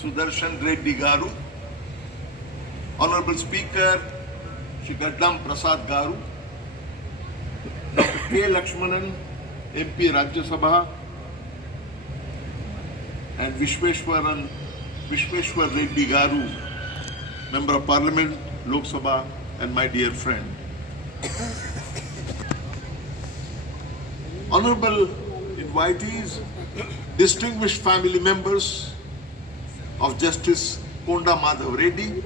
Sudarshan Reddy Garu, Honorable Speaker Shri Gaddam Prasad Garu, Dr. K. Lakshmanan, MP Rajya Sabha, and Vishweshwar Reddy Garu, Member of Parliament, Lok Sabha, and my dear friend. Honorable invitees, distinguished family members of Justice Konda Madhava Reddy,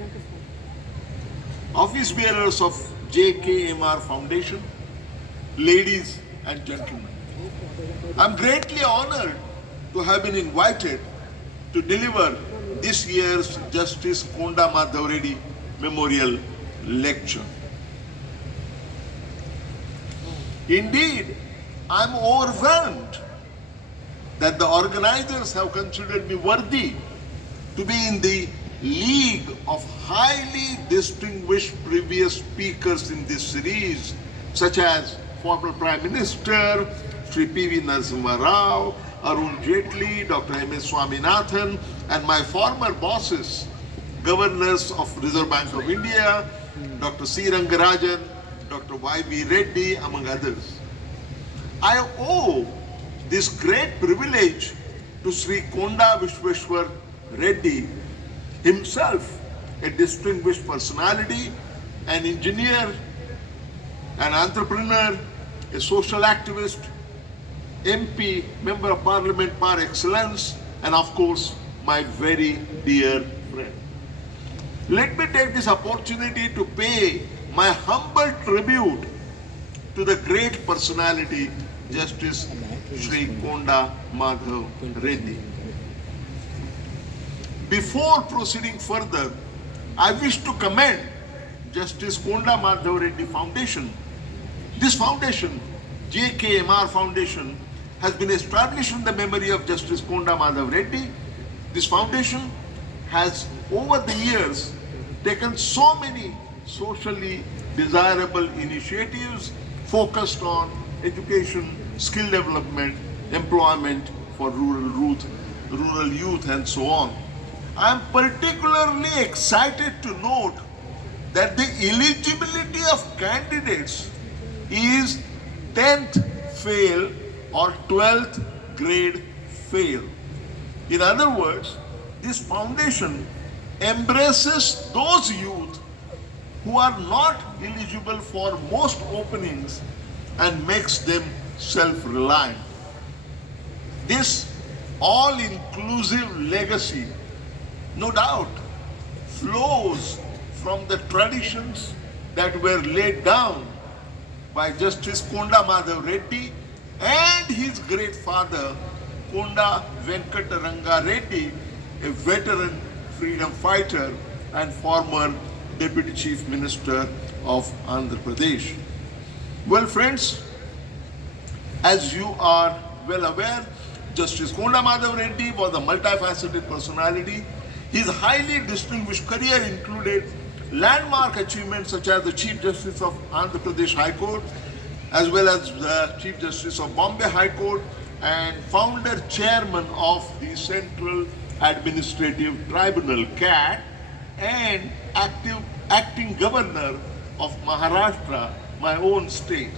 office bearers of JKMR Foundation, ladies and gentlemen. I'm greatly honored to have been invited to deliver this year's Justice Konda Madhava Reddy Memorial Lecture. Indeed, I'm overwhelmed that the organizers have considered me worthy to be in the league of highly distinguished previous speakers in this series, such as former Prime Minister Sri P.V. Narasimha Rao, Arun Jaitley, Dr. M.S. Swaminathan, and my former bosses, Governors of Reserve Bank of India, Dr. C. Rangarajan, Dr. Y.V. Reddy, among others. I owe this great privilege to Sri Konda Vishweshwar Reddy, himself a distinguished personality, an engineer, an entrepreneur, a social activist, MP, Member of Parliament par excellence, and of course, my very dear friend. Let me take this opportunity to pay my humble tribute to the great personality, Justice Sri Konda Madhava Reddy. Before proceeding further, I wish to commend Justice Konda Madhava Reddy Foundation. This foundation, JKMR Foundation, has been established in the memory of Justice Konda Madhava Reddy. This foundation has, over the years, taken so many socially desirable initiatives focused on education, skill development, employment for rural youth, and so on. I am particularly excited to note that the eligibility of candidates is 10th fail or 12th grade fail. In other words, this foundation embraces those youth who are not eligible for most openings and makes them self-reliant. This all-inclusive legacy, no doubt, flows from the traditions that were laid down by Justice Konda Madhava Reddy and his great father, Konda Venkataranga Reddy, a veteran freedom fighter and former Deputy Chief Minister of Andhra Pradesh. Well, friends, as you are well aware, Justice Konda Madhava Reddy was a multifaceted personality. His highly distinguished career included landmark achievements such as the Chief Justice of Andhra Pradesh High Court, as well as the Chief Justice of Bombay High Court and founder chairman of the Central Administrative Tribunal CAT, and acting governor of Maharashtra, my own state.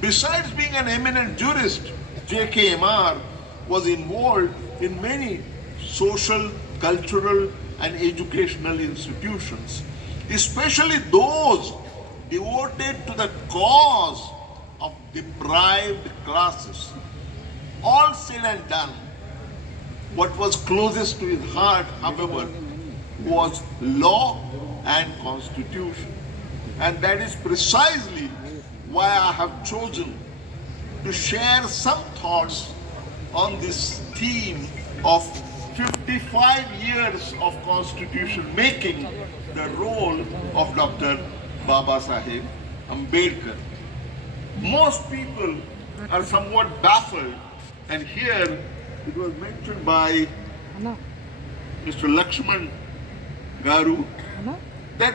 Besides being an eminent jurist, JKMR was involved in many social, cultural, and educational institutions, especially those devoted to the cause of deprived classes. All said and done, what was closest to his heart, however, was law and constitution. And that is precisely why I have chosen to share some thoughts on this theme of 55 years of constitution making, the role of Dr. Baba Saheb Ambedkar. Most people are somewhat baffled, and here it was mentioned by Mr. Lakshman Garu that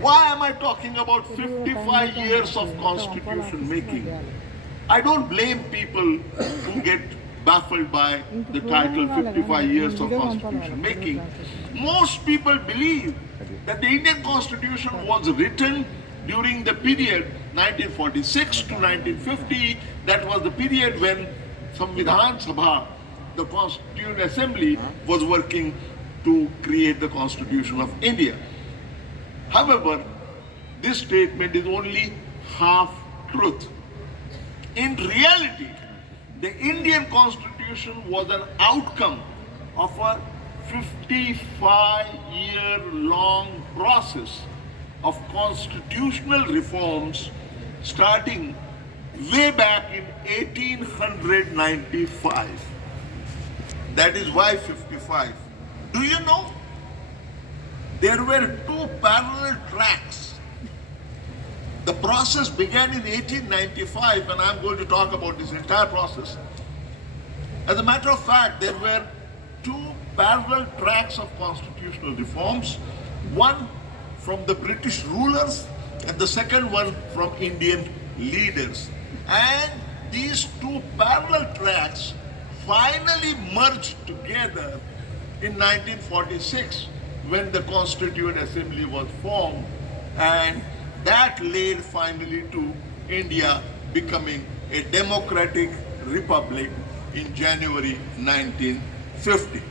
why am I talking about 55 years of constitution making? I don't blame people who get baffled by the title 55 Years of Constitution Making. Most people believe that the Indian Constitution was written during the period 1946 to 1950. That was the period when Samvidhan Sabha, the Constituent Assembly, was working to create the Constitution of India. However, this statement is only half truth. In reality, the Indian Constitution was an outcome of a 55-year-long process of constitutional reforms starting way back in 1895. That is why 55. Do you know? There were two parallel tracks. The process began in 1895, and I'm going to talk about this entire process. As a matter of fact, there were two parallel tracks of constitutional reforms, one from the British rulers and the second one from Indian leaders. And these two parallel tracks finally merged together in 1946 when the Constituent Assembly was formed, and that led finally to India becoming a democratic republic in January 1950.